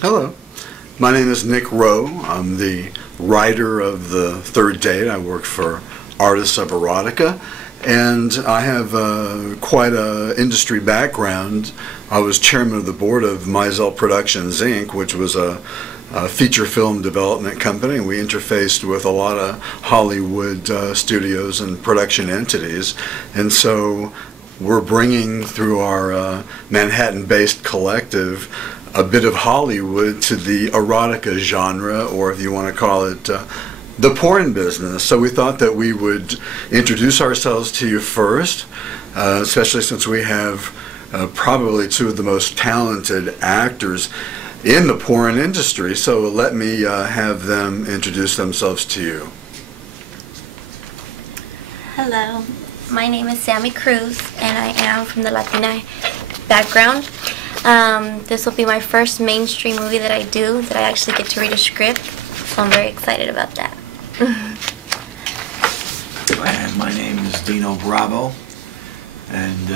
Hello, my name is Nick Rowe. I'm the writer of The Third Date. I work for Artists of Erotica, and I have quite an industry background. I was chairman of the board of Mizell Productions, Inc., which was a feature film development company. We interfaced with a lot of Hollywood studios and production entities, and so we're bringing through our Manhattan-based collective a bit of Hollywood to the erotica genre, or if you want to call it the porn business. So we thought that we would introduce ourselves to you first, especially since we have probably two of the most talented actors in the porn industry. So let me have them introduce themselves to you. Hello, my name is Sammy Cruz, and I am from the Latina background. This will be my first mainstream movie that I do, that I actually get to read a script, so I'm very excited about that. And my name is Dino Bravo, and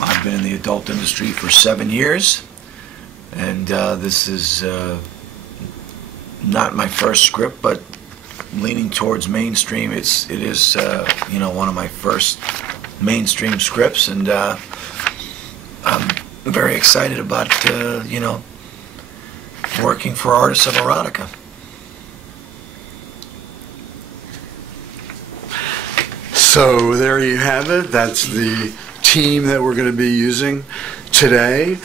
I've been in the adult industry for 7 years, and this is not my first script, but leaning towards mainstream. It is you know, one of my first mainstream scripts, and I'm very excited about you know, working for Artists of Erotica. So there you have it. That's the team that we're going to be using today.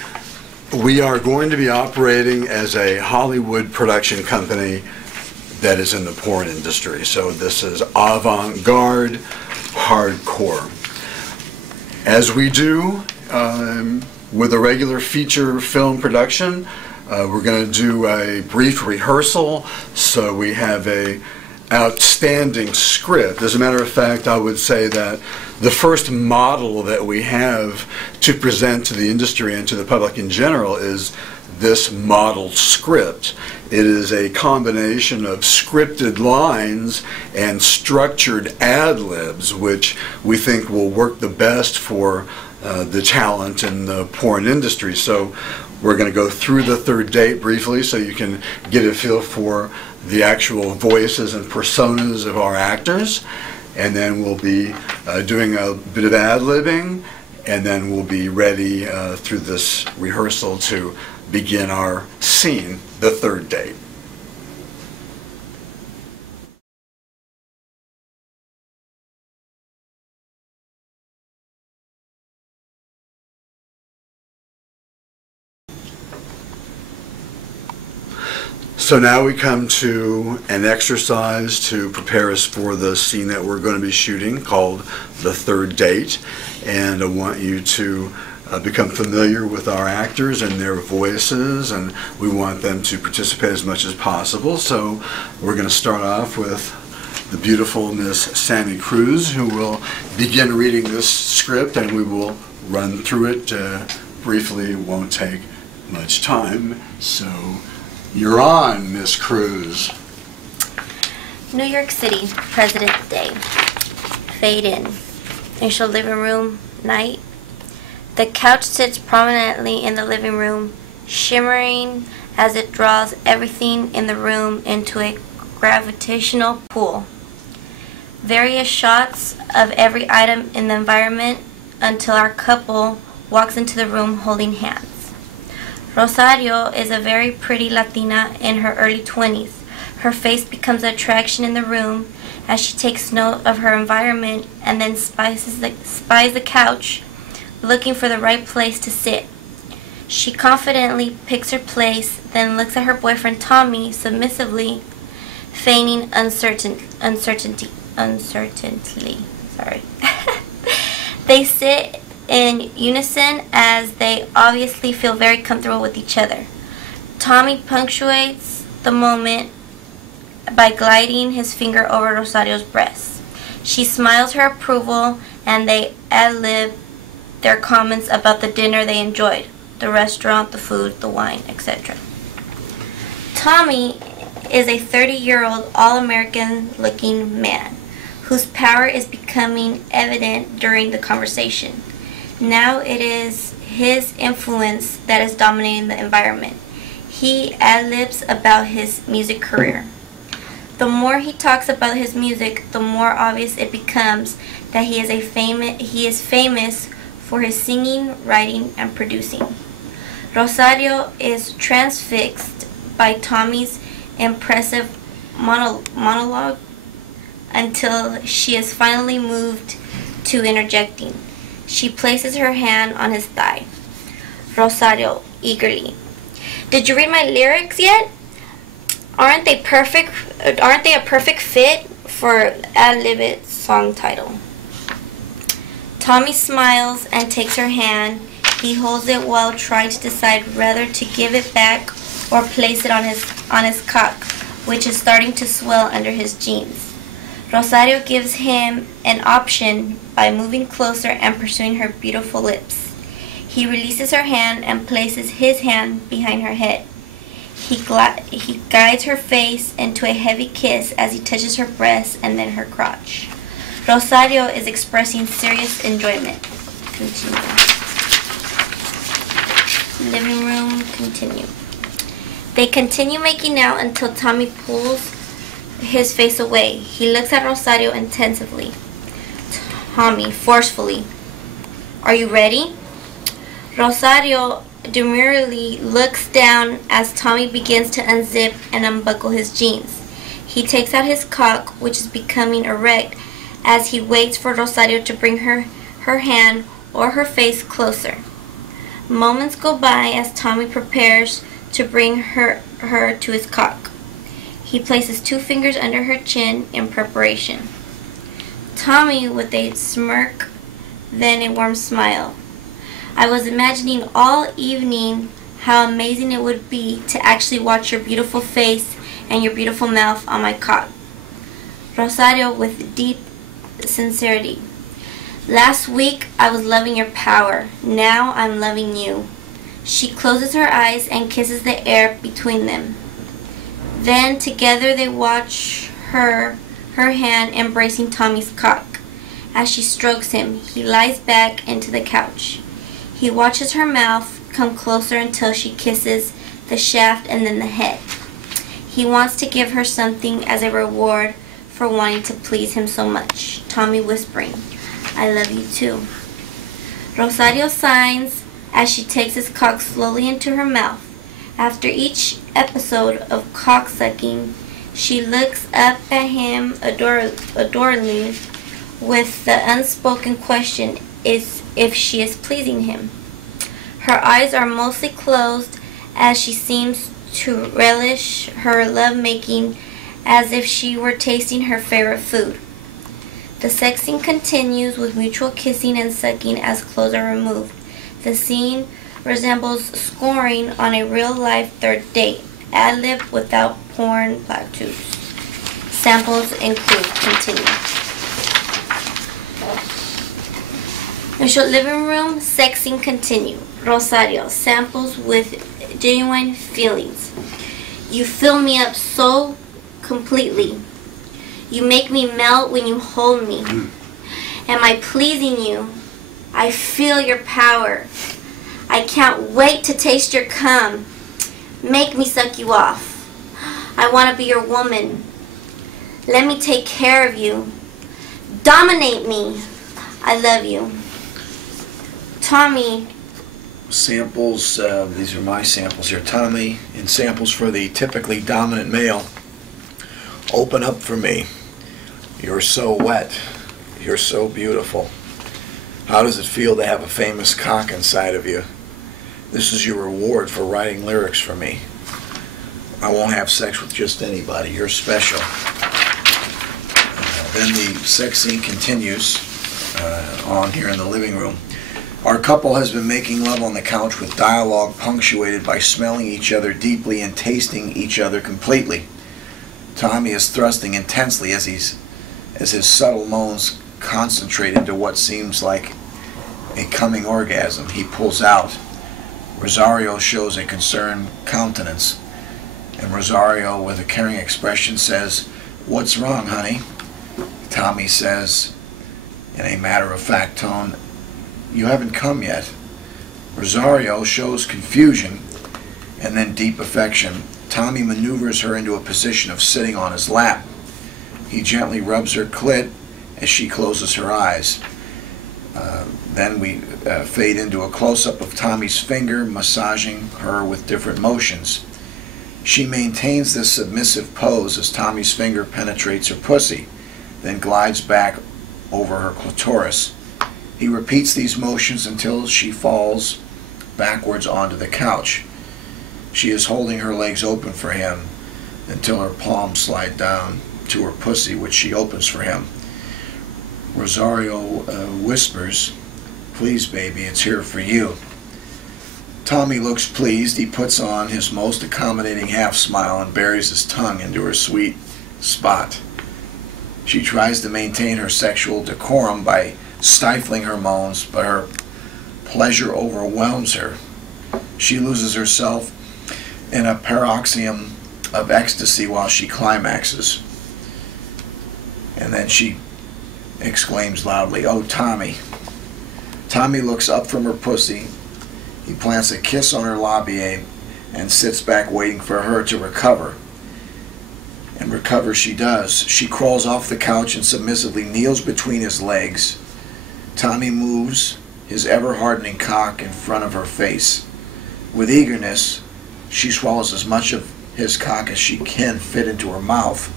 We are going to be operating as a Hollywood production company that is in the porn industry. So this is avant-garde, hardcore. As we do with a regular feature film production, we're going to do a brief rehearsal, so we have a outstanding script. As a matter of fact, I would say that the first model that we have to present to the industry and to the public in general is this model script. It is a combination of scripted lines and structured ad-libs, which we think will work the best for the talent in the porn industry. So we're going to go through The Third Date briefly so you can get a feel for the actual voices and personas of our actors, and then we'll be doing a bit of ad-libbing, and then we'll be ready through this rehearsal to begin our scene, The Third Date. So now we come to an exercise to prepare us for the scene that we're going to be shooting, called The Third Date. And I want you to become familiar with our actors and their voices, and we want them to participate as much as possible. So we're going to start off with the beautiful Miss Sammy Cruz, who will begin reading this script, and we will run through it briefly. It won't take much time. So you're on, Miss Cruz. New York City, President's Day. Fade in. Initial living room, night. The couch sits prominently in the living room, shimmering as it draws everything in the room into a gravitational pull. Various shots of every item in the environment until our couple walks into the room holding hands. Rosario is a very pretty Latina in her early 20s. Her face becomes an attraction in the room as she takes note of her environment and then spies the couch, looking for the right place to sit. She confidently picks her place, then looks at her boyfriend Tommy submissively, feigning uncertainty. Sorry. They sit in unison as they obviously feel very comfortable with each other. Tommy punctuates the moment by gliding his finger over Rosario's breast. She smiles her approval, and they ad-lib their comments about the dinner they enjoyed, the restaurant, the food, the wine, etc. Tommy is a 30-year-old all-American looking man whose power is becoming evident during the conversation. Now it is his influence that is dominating the environment. He ad-libs about his music career. The more he talks about his music, the more obvious it becomes that he is famous for his singing, writing, and producing. Rosario is transfixed by Tommy's impressive monologue until she is finally moved to interjecting. She places her hand on his thigh. Rosario, eagerly. Did you read my lyrics yet? Aren't they a perfect fit for ad-libbed song title? Tommy smiles and takes her hand. He holds it while trying to decide whether to give it back or place it on his cock, which is starting to swell under his jeans. Rosario gives him an option by moving closer and pursuing her beautiful lips. He releases her hand and places his hand behind her head. He guides her face into a heavy kiss as he touches her breast and then her crotch. Rosario is expressing serious enjoyment. Continue. Living room, continue. They continue making out until Tommy pulls his face away. He looks at Rosario intensively. Tommy, forcefully. Are you ready? Rosario demurely looks down as Tommy begins to unzip and unbuckle his jeans. He takes out his cock, which is becoming erect, as he waits for Rosario to bring her hand or her face closer. Moments go by as Tommy prepares to bring her to his cock. He places 2 fingers under her chin in preparation. Tommy, with a smirk, then a warm smile. I was imagining all evening how amazing it would be to actually watch your beautiful face and your beautiful mouth on my cock. Rosario, with deep sincerity. Last week I was loving your power. Now I'm loving you. She closes her eyes and kisses the air between them. Then together they watch her hand embracing Tommy's cock. As she strokes him, he lies back into the couch. He watches her mouth come closer until she kisses the shaft and then the head. He wants to give her something as a reward for wanting to please him so much. Tommy whispering, I love you too. Rosario signs as she takes his cock slowly into her mouth. After each episode of cock sucking, she looks up at him adoringly with the unspoken question if she is pleasing him. Her eyes are mostly closed as she seems to relish her lovemaking as if she were tasting her favorite food. The sexing continues with mutual kissing and sucking as clothes are removed. The scene resembles scoring on a real-life third date, ad-lib without porn platitudes. Samples include. Continue. Initial living room, sexing continue. Rosario, samples with genuine feelings. You fill me up so completely. You make me melt when you hold me. Am I pleasing you? I feel your power. I can't wait to taste your cum. Make me suck you off. I want to be your woman. Let me take care of you. Dominate me. I love you. Tommy. Samples, these are my samples here. Tommy, and samples for the typically dominant male. Open up for me. You're so wet. You're so beautiful. How does it feel to have a famous cock inside of you? This is your reward for writing lyrics for me. I won't have sex with just anybody. You're special. Then the sex scene continues on here in the living room. Our couple has been making love on the couch with dialogue punctuated by smelling each other deeply and tasting each other completely. Tommy is thrusting intensely as his subtle moans concentrate into what seems like a coming orgasm. He pulls out. Rosario shows a concerned countenance, and Rosario, with a caring expression, says, "What's wrong, honey?" Tommy says, in a matter-of-fact tone, "You haven't come yet." Rosario shows confusion and then deep affection, Tommy maneuvers her into a position of sitting on his lap. He gently rubs her clit as she closes her eyes. Then we fade into a close-up of Tommy's finger massaging her with different motions. She maintains this submissive pose as Tommy's finger penetrates her pussy, then glides back over her clitoris. He repeats these motions until she falls backwards onto the couch. She is holding her legs open for him until her palms slide down to her pussy, which she opens for him. Rosario whispers, "Please, baby, it's here for you." Tommy looks pleased. He puts on his most accommodating half smile and buries his tongue into her sweet spot. She tries to maintain her sexual decorum by stifling her moans, but her pleasure overwhelms her. She loses herself in a paroxysm of ecstasy while she climaxes. And then she exclaims loudly, "Oh, Tommy." Tommy looks up from her pussy. He plants a kiss on her labia and sits back waiting for her to recover. And recover she does. She crawls off the couch and submissively kneels between his legs. Tommy moves his ever-hardening cock in front of her face. With eagerness, she swallows as much of his cock as she can fit into her mouth.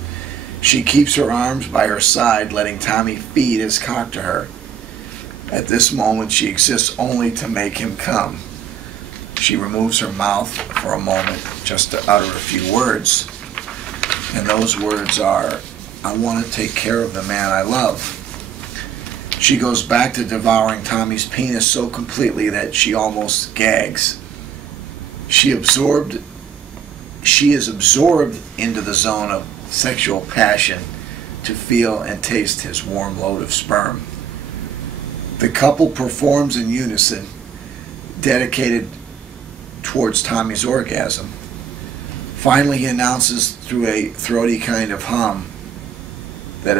She keeps her arms by her side, letting Tommy feed his cock to her. At this moment, she exists only to make him come. She removes her mouth for a moment just to utter a few words. And those words are, "I want to take care of the man I love." She goes back to devouring Tommy's penis so completely that she almost gags. She is absorbed into the zone of sexual passion to feel and taste his warm load of sperm. The couple performs in unison, dedicated towards Tommy's orgasm. Finally, he announces through a throaty kind of hum that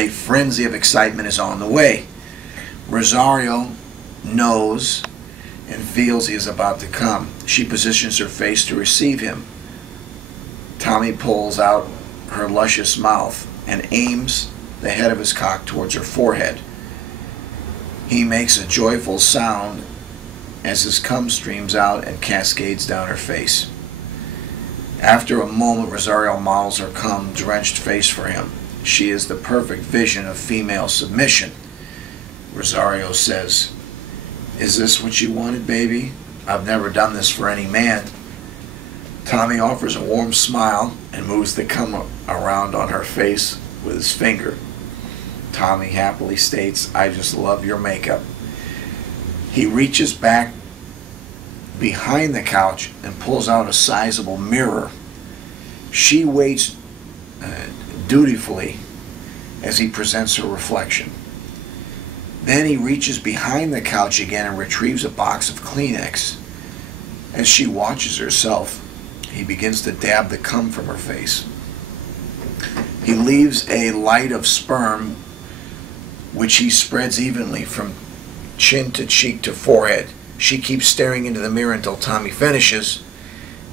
a frenzy of excitement is on the way. Rosario knows and feels he is about to come. She positions her face to receive him. Tommy pulls out her luscious mouth and aims the head of his cock towards her forehead. He makes a joyful sound as his cum streams out and cascades down her face. After a moment, Rosario models her cum-drenched face for him. She is the perfect vision of female submission. Rosario says, "Is this what you wanted, baby? I've never done this for any man." Tommy offers a warm smile and moves the cum around on her face with his finger. Tommy happily states, "I just love your makeup." He reaches back behind the couch and pulls out a sizable mirror. She waits dutifully as he presents her reflection. Then he reaches behind the couch again and retrieves a box of Kleenex. As she watches herself, he begins to dab the cum from her face. He leaves a light of sperm which he spreads evenly from chin to cheek to forehead. She keeps staring into the mirror until Tommy finishes.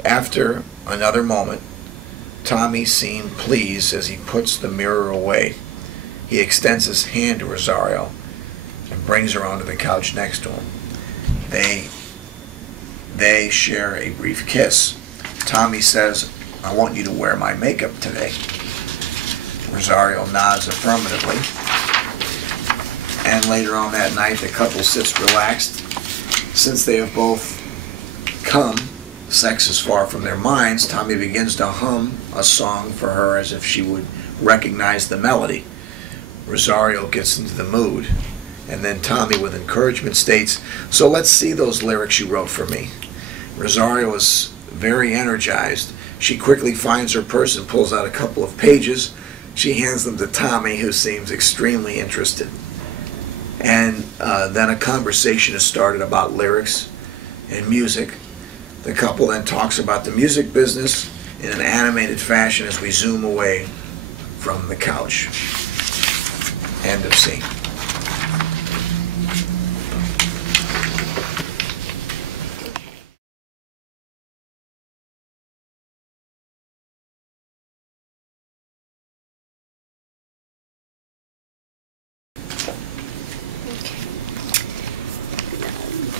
After another moment, Tommy seemed pleased as he puts the mirror away. He extends his hand to Rosario and brings her onto the couch next to him. They share a brief kiss. Tommy says, "I want you to wear my makeup today." Rosario nods affirmatively. And later on that night, the couple sits relaxed. Since they have both come, sex is far from their minds, Tommy begins to hum a song for her as if she would recognize the melody. Rosario gets into the mood, and then Tommy, with encouragement, states, "So let's see those lyrics you wrote for me." Rosario is very energized. She quickly finds her purse and pulls out a couple of pages. She hands them to Tommy, who seems extremely interested. And then a conversation is started about lyrics and music. The couple then talks about the music business in an animated fashion as we zoom away from the couch. End of scene.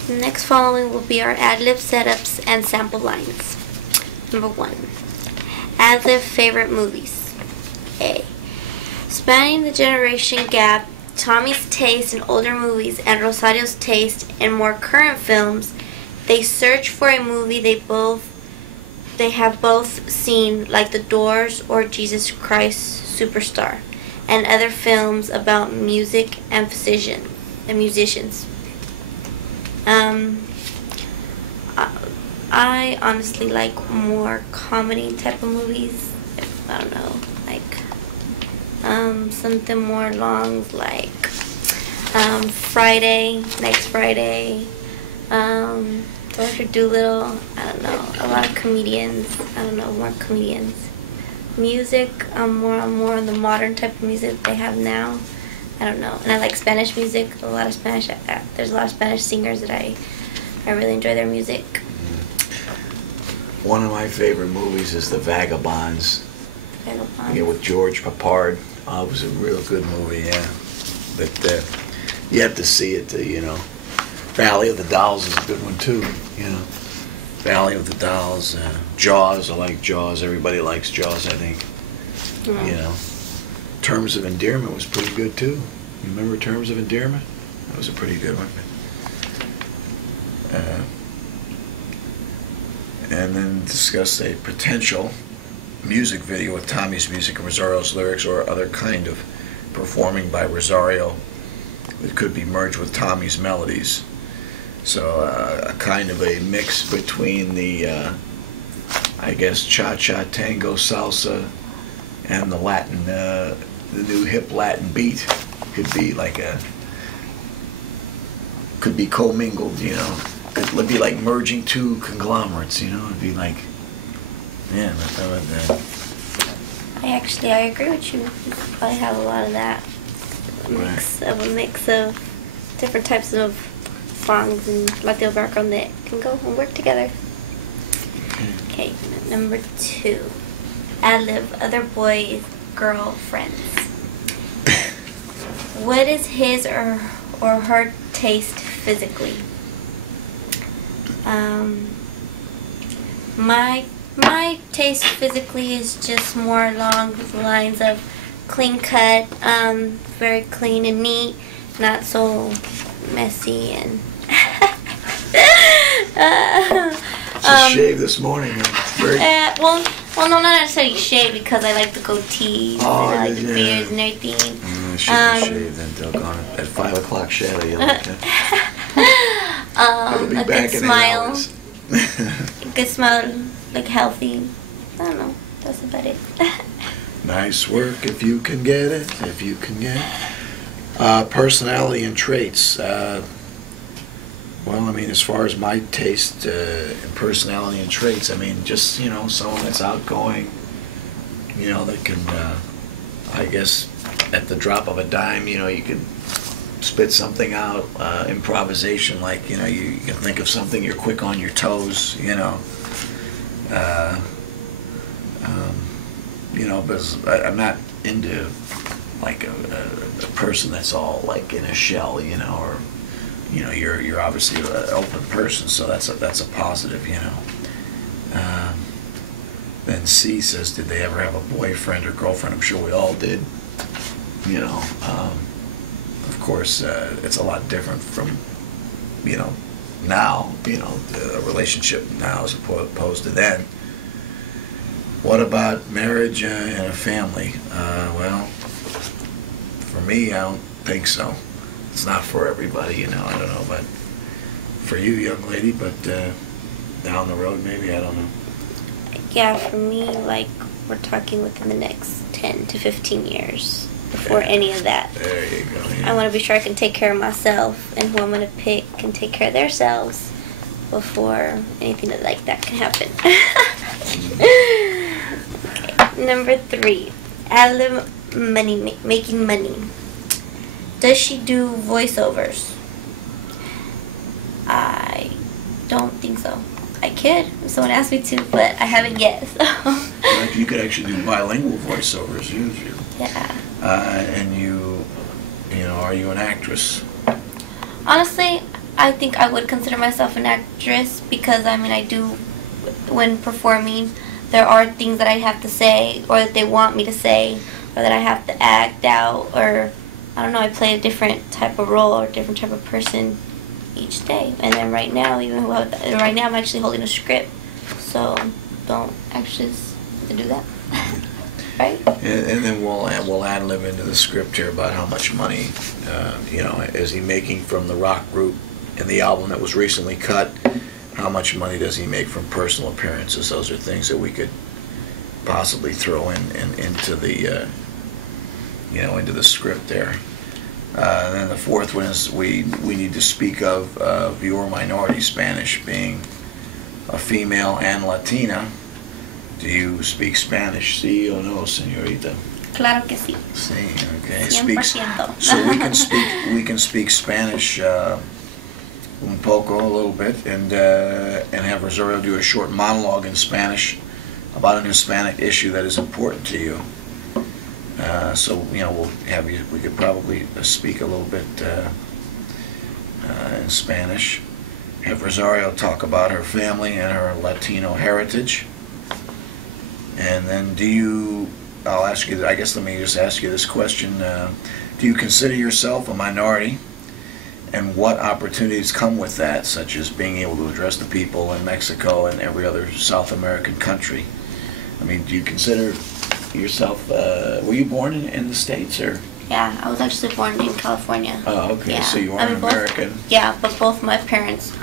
Next following will be our ad-lib setups and sample lines. Number 1. Ad-lib favorite movies. A. Spanning the generation gap, Tommy's taste in older movies and Rosario's taste in more current films, they search for a movie they have both seen, like The Doors or Jesus Christ Superstar, and other films about music and musicians. I honestly like more comedy type of movies. I don't know, like something more long, like next Friday, Dr. Dolittle. I don't know, a lot of comedians. I don't know, more comedians. Music, more on the modern type of music they have now. I don't know, and I like Spanish music. A lot of Spanish. There's a lot of Spanish singers that I really enjoy their music. One of my favorite movies is The Vagabonds. Vagabonds. Yeah, with George Papard. It was a real good movie, yeah. But you have to see it, Valley of the Dolls is a good one too, Valley of the Dolls, Jaws, I like Jaws. Everybody likes Jaws, I think. Terms of Endearment was pretty good too. You remember Terms of Endearment? That was a pretty good one. And then discuss a potential music video with Tommy's music and Rosario's lyrics, or other kind of performing by Rosario that could be merged with Tommy's melodies. So a kind of a mix between the, I guess, cha-cha, tango, salsa, and the Latin, the new hip Latin beat. Could be commingled, It'd be like merging two conglomerates, It'd be like, yeah. I agree with you. You probably have a lot of that. A mix of different types of songs and Latino background that can go and work together. Okay, number 2. Ad-lib, other boys, girl, friends. What is his or her taste physically? My taste physically is just more along the lines of clean cut, very clean and neat, not so messy and. Just shaved this morning. Well, no, not necessarily shaved, because I like the goatees and I like the beards and everything. She's shaved then, doggone it. At 5 o'clock shadow, you like that? A good smile. A good smile, like healthy. I don't know. That's about it. Nice work, if you can get it. If you can get it. Personality and traits. As far as my taste in personality and traits, just, someone that's outgoing, that can, I guess, at the drop of a dime, you could spit something out, improvisation, like, you can think of something, you're quick on your toes, because I'm not into, like, a person that's all, like, in a shell, or, you're obviously an open person, so that's a positive, Then C says, did they ever have a boyfriend or girlfriend? I'm sure we all did, Of course, it's a lot different from, now, the relationship now as opposed to then. What about marriage and a family? For me, I don't think so. It's not for everybody, I don't know, but for you, young lady, but down the road, maybe, I don't know. Yeah, for me, like, we're talking within the next 10 to 15 years before any of that. There you go. Yeah. I want to be sure I can take care of myself, and who I'm going to pick can take care of themselves before anything like that can happen. Okay. Number 3, ad-lib making money. Does she do voiceovers? I don't think so. I could if someone asked me to, but I haven't yet. So. Like, you could actually do bilingual voiceovers, usually. Yeah. And are you an actress? Honestly, I think I would consider myself an actress because, I mean, I do, when performing, there are things that I have to say or that they want me to say or that I have to act out, or, I don't know, I play a different type of role or a different type of person each day. And then right now, right now I'm actually holding a script, so don't actors to do that. Right? And then we'll ad-lib into the script here about how much money, you know, is he making from the rock group in the album that was recently cut? How much money does he make from personal appearances? Those are things that we could possibly throw into the, you know, into the script there. And then the fourth one is we need to speak of your minority, Spanish being a female and Latina. Do you speak Spanish? Sí o no, señorita? Claro que sí. Sí, okay. 100%. So we can speak Spanish un poco, a little bit, and have Rosario do a short monologue in Spanish about an Hispanic issue that is important to you. So, you know, we'll have you. We could probably speak a little bit in Spanish. Have Rosario talk about her family and her Latino heritage. And then, I'll ask you. I guess let me just ask you this question: do you consider yourself a minority? And what opportunities come with that, such as being able to address the people in Mexico and every other South American country? I mean, do you consider yourself, were you born in the States, or? Yeah, I was actually born in California. Oh, okay, yeah. so you are American. Yeah, but both my parents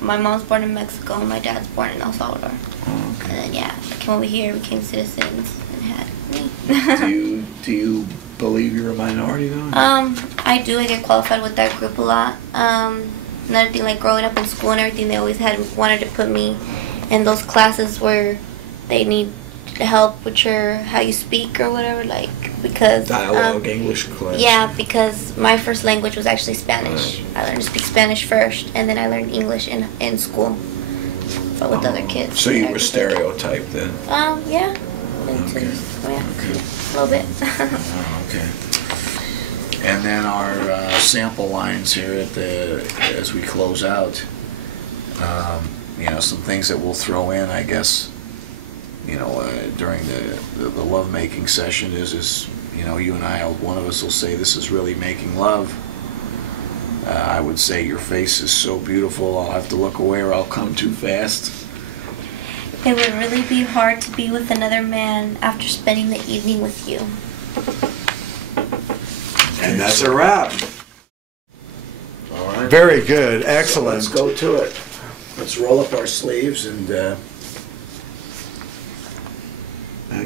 my mom's born in Mexico and my dad's born in El Salvador. Oh, okay. And then, yeah, I came over here, became citizens, and had me. Do you believe you're a minority, though? I do. I get qualified with that group a lot. Another thing, like growing up in school and everything, they always wanted to put me in those classes where they need help with how you speak or whatever, like, because dialogue English class. Yeah, because my first language was actually Spanish. I learned to speak Spanish first, and then I learned English in school, but with other kids. So you were stereotyped then? Yeah. Okay. Yeah. Okay. A little bit. Okay. And then our sample lines here as we close out. You know, some things that we'll throw in, I guess. You know, during the love-making session is, you know, you and I, one of us will say, this is really making love. I would say, your face is so beautiful, I'll have to look away or I'll come too fast. It would really be hard to be with another man after spending the evening with you. And that's a wrap. All right. Very good. Excellent. So let's go to it. Let's roll up our sleeves and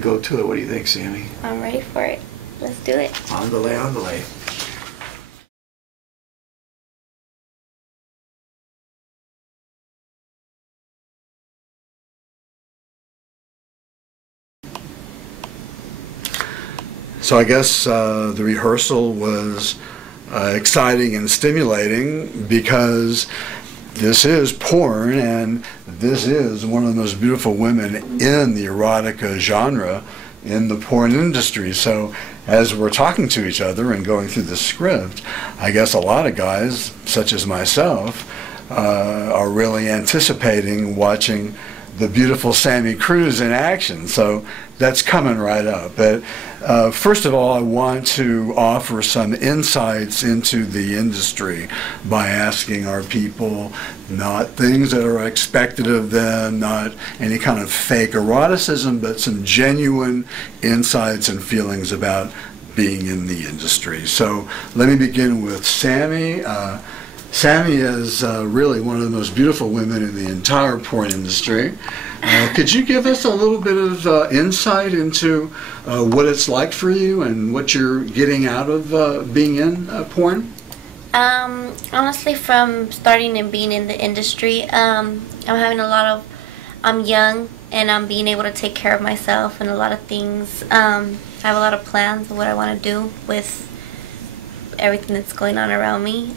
go to it. What do you think, Sammy? I'm ready for it. Let's do it. Ándale, ándale. So I guess the rehearsal was exciting and stimulating because this is porn, and this is one of the most beautiful women in the erotica genre in the porn industry. So as we're talking to each other and going through the script, I guess a lot of guys, such as myself, are really anticipating watching the beautiful Sammy Cruz in action. So that's coming right up. But first of all, I want to offer some insights into the industry by asking our people not things that are expected of them, not any kind of fake eroticism, but some genuine insights and feelings about being in the industry. So let me begin with Sammy. Sammy is really one of the most beautiful women in the entire porn industry. Could you give us a little bit of insight into what it's like for you and what you're getting out of being in porn? Honestly, from starting and being in the industry, I'm young and I'm being able to take care of myself and a lot of things. I have a lot of plans of what I want to do with everything that's going on around me.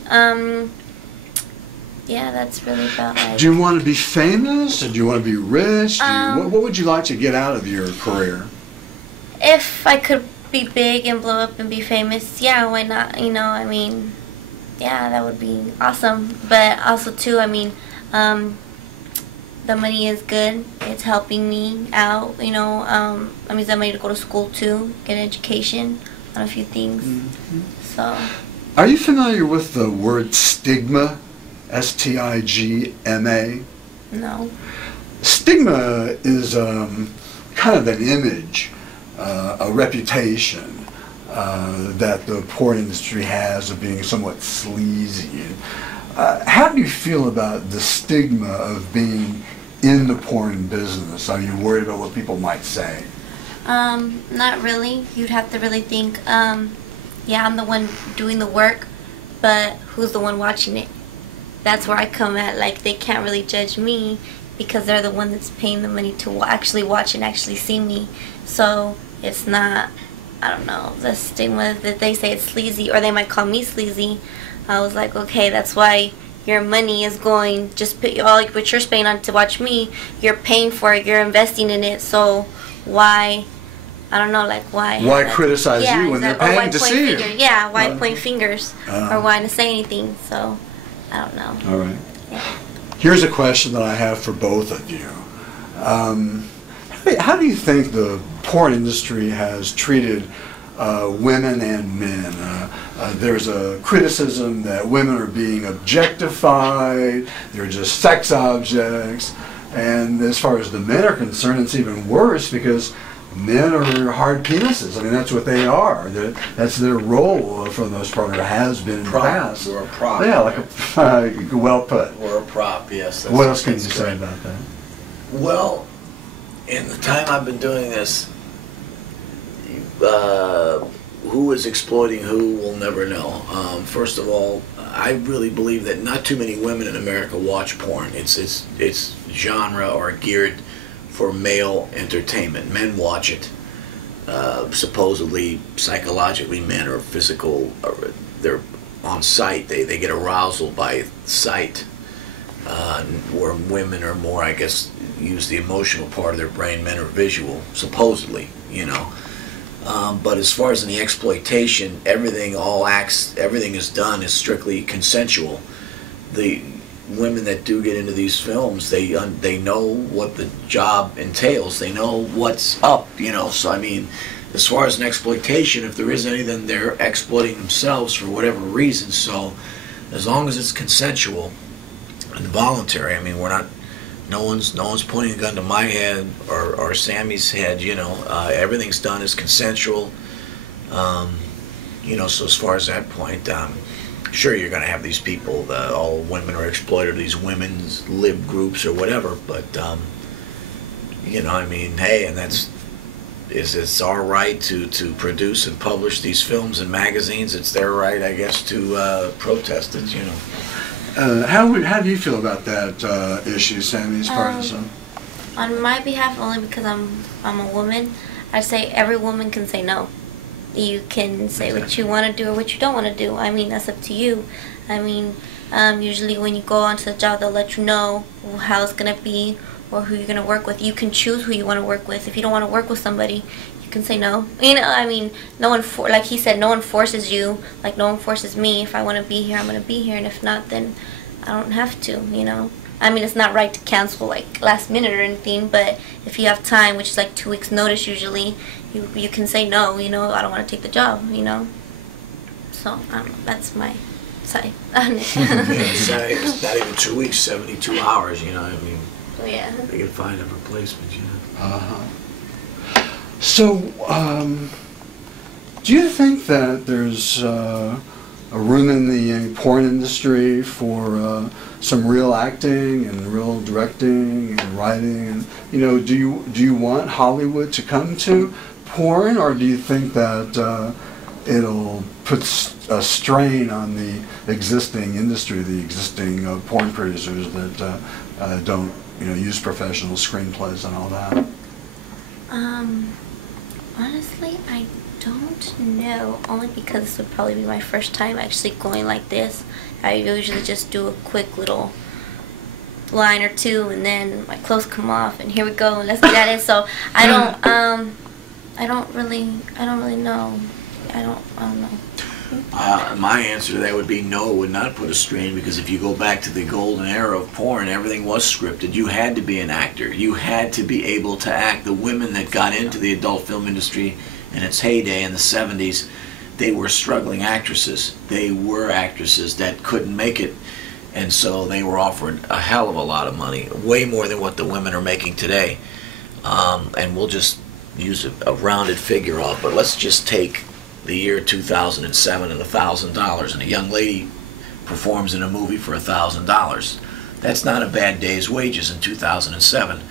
Yeah, that's really about it. Do you want to be famous? Or do you want to be rich? What would you like to get out of your career? If I could be big and blow up and be famous, yeah, why not? You know, I mean, yeah, that would be awesome. But also too, I mean, the money is good. It's helping me out. You know, I mean, that money to go to school too, get an education on a few things. So. Are you familiar with the word stigma? S-T-I-G-M-A? No. Stigma is kind of an image, a reputation that the porn industry has of being somewhat sleazy. How do you feel about the stigma of being in the porn business? Are you worried about what people might say? Not really. You'd have to really think, yeah, I'm the one doing the work, but who's the one watching it? That's where I come at. Like, they can't really judge me because they're the one that's paying the money to actually watch and actually see me. So it's not, I don't know, the stigma that they say it's sleazy, or they might call me sleazy. I was like, okay, that's why your money is going, just put all what you're spending on to watch me, you're paying for it, you're investing in it, so why, I don't know, like why? Why criticize you when they're paying to see you? Yeah, why point fingers or why not say anything? So, I don't know. All right. Yeah. Here's a question that I have for both of you. How do you think the porn industry has treated women and men? There's a criticism that women are being objectified, they're just sex objects, and as far as the men are concerned, it's even worse because men are hard penises. I mean, that's what they are. That's their role for the most part, or has been in the past. We're a prop. Yeah, like well put. We're a prop, yes. What else can you say about that? Well, in the time I've been doing this, who is exploiting who, we'll never know. First of all, I really believe that not too many women in America watch porn. It's genre or geared for male entertainment. Men watch it. Supposedly, psychologically, men are physical. They're on sight. They get arousal by sight. Where women are more, I guess, use the emotional part of their brain. Men are visual, supposedly, you know. But as far as in the exploitation, everything is done is strictly consensual. The women that do get into these films, they know what the job entails. They know what's up, you know. So I mean, as far as an exploitation, if there is any, then they're exploiting themselves for whatever reason. So as long as it's consensual and voluntary, I mean, we're not. No one's pointing a gun to my head or Sammy's head. You know, everything's done is consensual. You know, so as far as that point, sure, you're going to have these people, all women are exploited, these women's lib groups or whatever. But you know, I mean, hey, and it's our right to produce and publish these films and magazines. It's their right, I guess, to protest it. You know. How do you feel about that issue, Sammy, as far as... On my behalf, only because I'm a woman, I say every woman can say no. You can say what you want to do or what you don't want to do. I mean, that's up to you. I mean, usually when you go onto the job, they'll let you know how it's going to be or who you're going to work with. You can choose who you want to work with. If you don't want to work with somebody, you can say no. You know, I mean, no one, like he said, no one forces you. Like, no one forces me. If I want to be here, I'm going to be here. And if not, then I don't have to, you know. I mean, it's not right to cancel, like, last minute or anything, but if you have time, which is like 2 weeks notice usually, you can say no, you know, I don't want to take the job, you know. So, I don't know, that's my side. It's not even 2 weeks, 72 hours, you know, I mean. Yeah. They can find a replacement, you know. Uh-huh. So, do you think that there's a room in the porn industry for some real acting and real directing and writing? And, you know, do you want Hollywood to come to porn, or do you think that it'll put a strain on the existing industry, the existing porn producers that don't, you know, use professional screenplays and all that? Honestly, I don't know, only because this would probably be my first time actually going like this. I usually just do a quick little line or two and then my clothes come off and here we go and let's get at it. So I don't really know. I don't know. My answer to that would be no, it would not put a strain, because if you go back to the golden era of porn, everything was scripted. You had to be an actor. You had to be able to act. The women that got into the adult film industry in its heyday in the 70s, they were struggling actresses. They were actresses that couldn't make it, and so they were offered a hell of a lot of money, way more than what the women are making today. And we'll just use a rounded figure off, but let's just take the year 2007 and $1,000, and a young lady performs in a movie for $1,000. That's not a bad day's wages in 2007.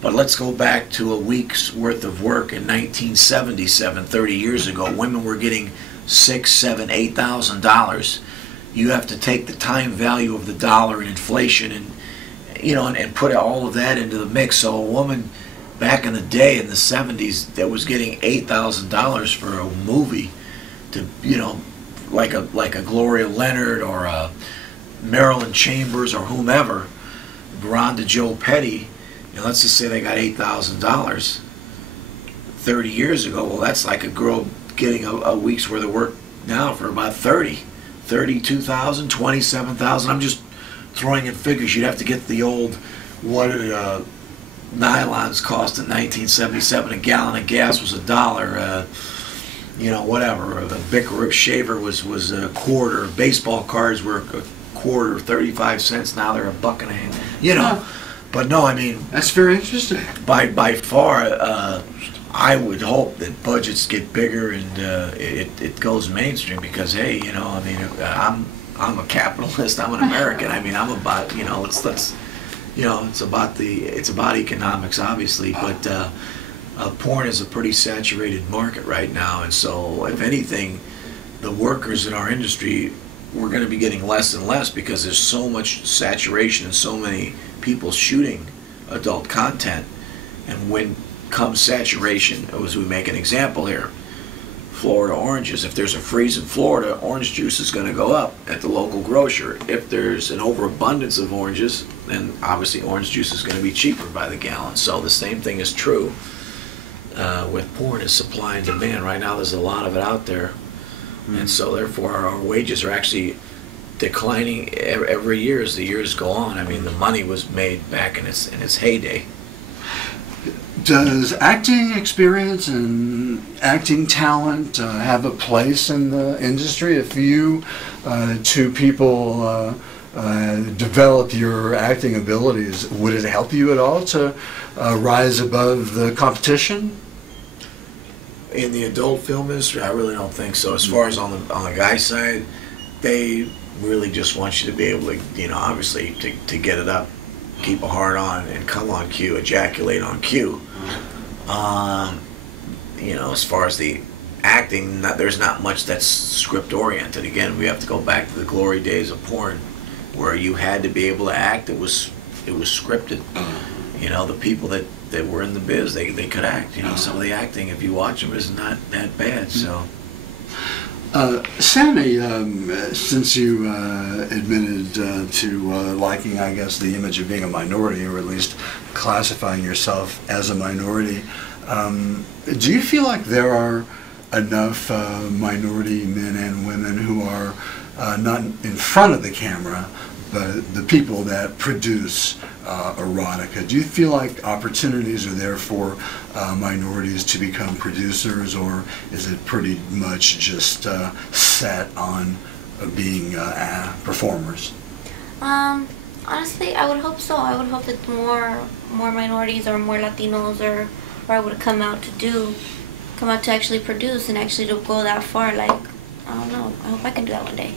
But let's go back to a week's worth of work in 1977, 30 years ago. Women were getting $6,000, $7,000, $8,000. You have to take the time value of the dollar and inflation, and and put all of that into the mix. So a woman back in the day in the 70s that was getting $8,000 for a movie, to like a Gloria Leonard or a Marilyn Chambers or whomever, Rhonda Joe Petty, let's just say they got $8,000 30 years ago. Well, that's like a girl getting a week's worth of work now for about 32,000, 27,000. I'm just throwing in figures. You'd have to get the old, what did nylons cost in 1977? A gallon of gas was $1. Whatever. The Bic Rip shaver was a quarter. Baseball cards were a quarter, 35 cents. Now they're $1.50. But no, I mean, that's very interesting. By far, I would hope that budgets get bigger and it goes mainstream, because hey, I'm a capitalist. I'm an American. I mean, I'm about it's about economics, obviously, but porn is a pretty saturated market right now, and so if anything, the workers in our industry, we're going to be getting less and less, because there's so much saturation and so many people shooting adult content. And when comes saturation, as we make an example here, Florida oranges, if there's a freeze in Florida, orange juice is going to go up at the local grocer. If there's an overabundance of oranges, then obviously orange juice is going to be cheaper by the gallon. So the same thing is true with porn, is supply and demand. Right now there's a lot of it out there, and so therefore our wages are actually declining every year as the years go on. I mean, the money was made back in its heyday. Does acting experience and acting talent have a place in the industry? If you two people develop your acting abilities, would it help you at all to rise above the competition? In the adult film industry, I really don't think so. As far as on the guy's side, they really just want you to be able to, obviously to get it up, keep a hard on, and come on cue, ejaculate on cue. As far as the acting, there's not much that's script oriented. Again, we have to go back to the glory days of porn, where you had to be able to act. It was scripted. The people that were in the biz, they could act. Some of the acting, if you watch them, is not that bad. So. Sammy, since you admitted to liking, I guess, the image of being a minority, or at least classifying yourself as a minority, do you feel like there are enough minority men and women who are not in front of the camera, but the people that produce erotica? Do you feel like opportunities are there for minorities to become producers, or is it pretty much just set on being performers? Honestly, I would hope so. I would hope that more minorities or more Latinos or I would come out to actually produce and actually to go that far. Like, I don't know. I hope I can do that one day.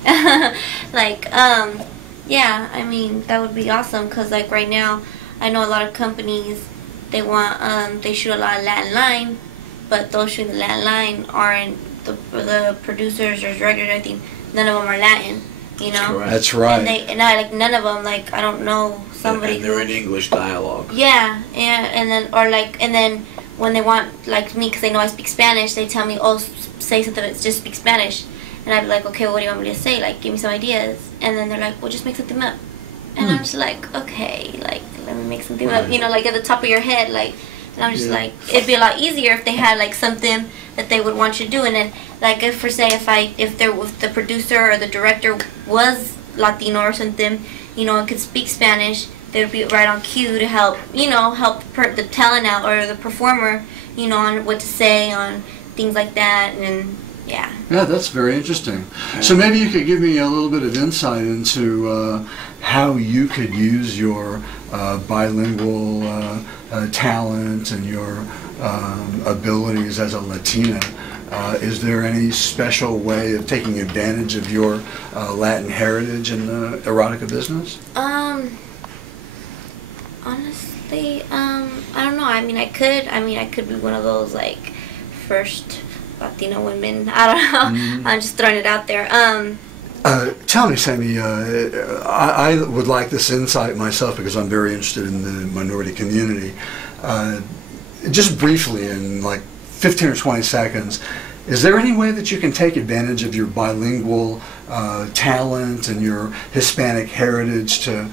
Yeah, I mean, that would be awesome, because like right now, I know a lot of companies, they shoot a lot of Latin line, but those shooting Latin line aren't the producers or directors or anything. None of them are Latin, That's right. And I like none of them, like, I don't know somebody. And they're in English dialogue. Yeah, and then when they want, like me, because they know I speak Spanish, they tell me, oh, say something that just speak Spanish. And I'd be like, okay, what do you want me to say? Like, give me some ideas. And then they're like, well, just make something up. And I'm just like, okay, like, let me make something up, like at the top of your head, like, and I'm just like, it'd be a lot easier if they had like something that they would want you to do. And then, like, if the producer or the director was Latino or something, you know, and could speak Spanish, they would be right on cue to help, you know, the talent out or the performer, you know, on what to say, on things like that, and yeah. Yeah, that's very interesting. So maybe you could give me a little bit of insight into how you could use your bilingual talent and your abilities as a Latina. Is there any special way of taking advantage of your Latin heritage in the erotica business? Honestly, I don't know. I mean, I could be one of those, like, first Latino women. I don't know. I'm just throwing it out there. Tell me, Sammy, I would like this insight myself because I'm very interested in the minority community. Just briefly, in like 15 or 20 seconds, is there any way that you can take advantage of your bilingual talent and your Hispanic heritage to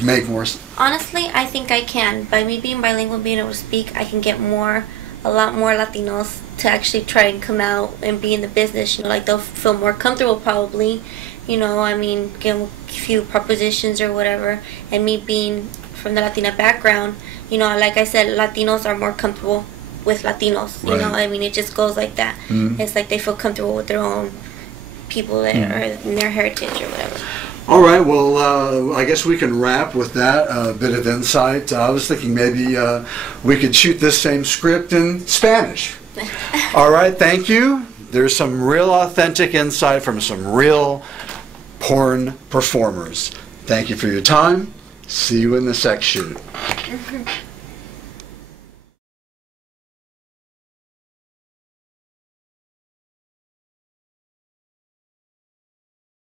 make more? Honestly, I think I can. By me being bilingual, being able to speak, I can get a lot more Latinos to actually try and come out and be in the business. You know, like, they'll feel more comfortable probably. You know, I mean, get a few propositions or whatever. And me being from the Latina background, you know, like I said, Latinos are more comfortable with Latinos. You know, I mean, it just goes like that. It's like they feel comfortable with their own people that are in their heritage or whatever. All right, well, I guess we can wrap with that bit of insight. I was thinking maybe we could shoot this same script in Spanish. All right, thank you. There's some real authentic insight from some real porn performers. Thank you for your time. See you in the sex shoot.